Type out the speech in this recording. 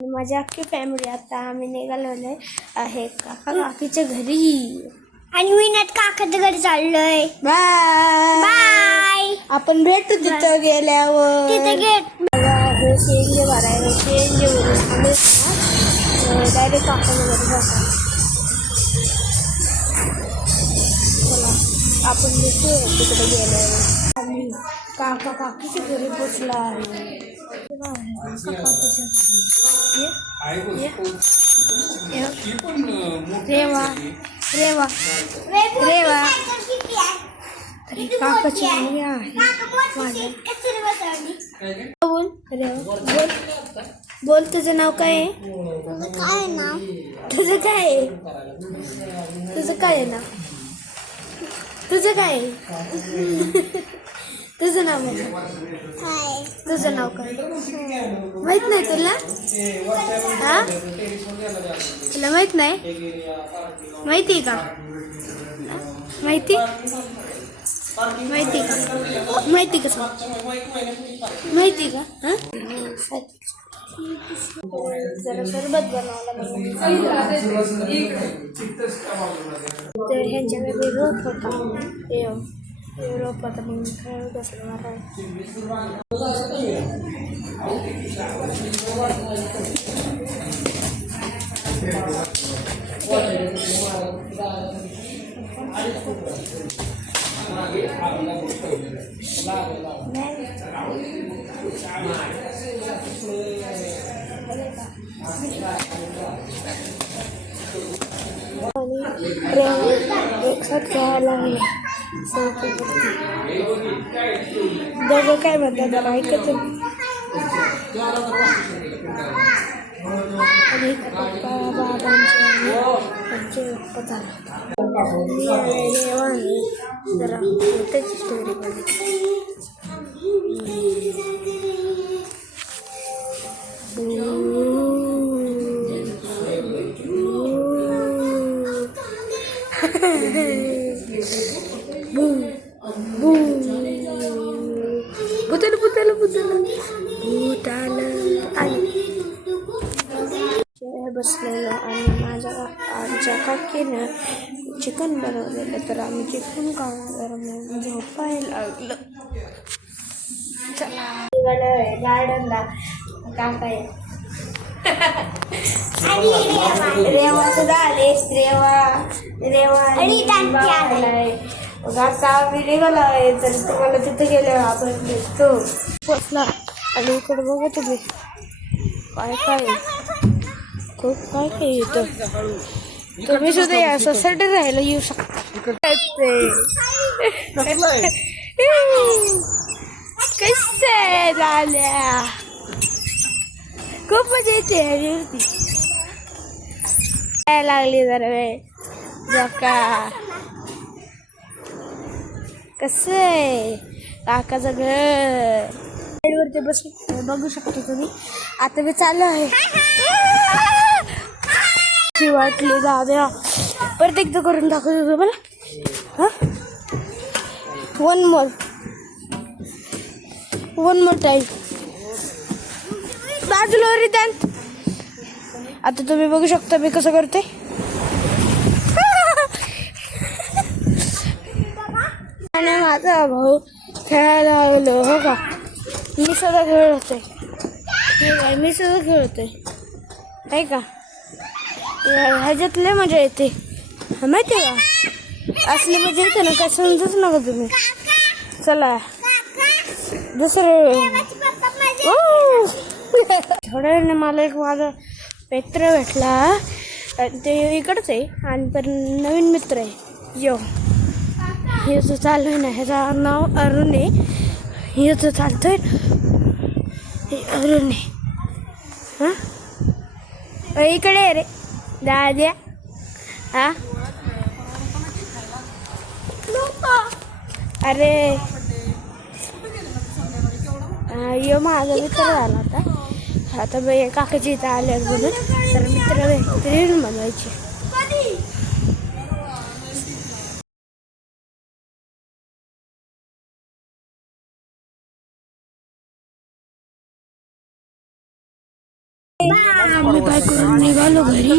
माझी अख्खी फॅमिली आता आम्ही निघालेलो आहे काका काकीच्या घरी आणि विनत काकाच्या घरी चाललोय. Bye bye. आपण भेटू तिथं गेल्यावर. तिथे गेट हे शेंगे भरायला शेंगे भरून आम्ही डायरेक्ट काकाच्या घरी जातात. चला आपण भेटू तिकडे गेल्यावर. आम्ही काका काकीच्या घरी पोचला आहे. रेवा रेवा रेवा अरे काकाची मुलगी आहे बोल बोल बोल तुझं नाव काय आहे? काय नाव? तुझं काय आहे? तुझं काय आहे नाव? तुझं काय आहे? तुझं नाव काय? तुझं नाव काय माहित नाही तुला? हा तुला माहित नाही? माहिती का? माहिती माहिती का? माहिती का? माहिती का? हा जरा सरबत बनवला तर ह्यांच्याकडे रोप होता रोप आता मग खेळ बसणार आहे. एक साथ खेळायला लागले दोघं काय म्हणतात जरा ऐकत आणि पप्पा बाबांचे पप्पा झाला मी आणि जरा त्याची स्टोरी बघितली. बसलेलो आणि माझ्या आमच्या काकीनं चिकन बनवलेलं तर आम्ही चिकन खाऊन झोपायला लागलं. चला गार्डनला काका रेवा सुद्धा आलेस रेवा आता आम्ही निघालोय तर तुम्हाला तिथे गेले आपण भेटतो पोचला. आणि इकडे बघा तुम्ही काय काय खूप काय काय येतं. तुम्ही सुद्धा या सोसायटी राहायला येऊ शकता. कसे झाल्या खूप मजा येते हरिवरती काय लागली जरा वेळ जका कसं आहे काकाचं घर वरती बस बघू शकतो तुम्ही. आता मी चाललो आहे वाटली दादा परत एकदा करून दाखवतो तुम्हाला. हा वन मोर टाईम बाजूला रिदांत. आता तुम्ही बघू शकता मी कसं करते. आणि माझा भाऊ खेळायला लागलो हो का. मी सुद्धा खेळतोय आहे का. ह्याच्यातले मजा येते माहिती आहे का. असली मजा येते ना काय समजूच नका तुम्ही. चला दुसरं थोड्या वेळाने मला एक माझा मित्र भेटला ते इकडंच आहे आणि पण नवीन मित्र आहे यो हे जो चालू आहे ना ह्याचं नाव अरुण आहे. हे जो चालतोय हे अरुण आहे. हां इकडे रे दाद्या. हा अरे यो माझा मित्र झाला आता काकाची इथं आल्यावर बोलून तर मित्र बनवायचे. आम्ही बाय करून निघालो घरी.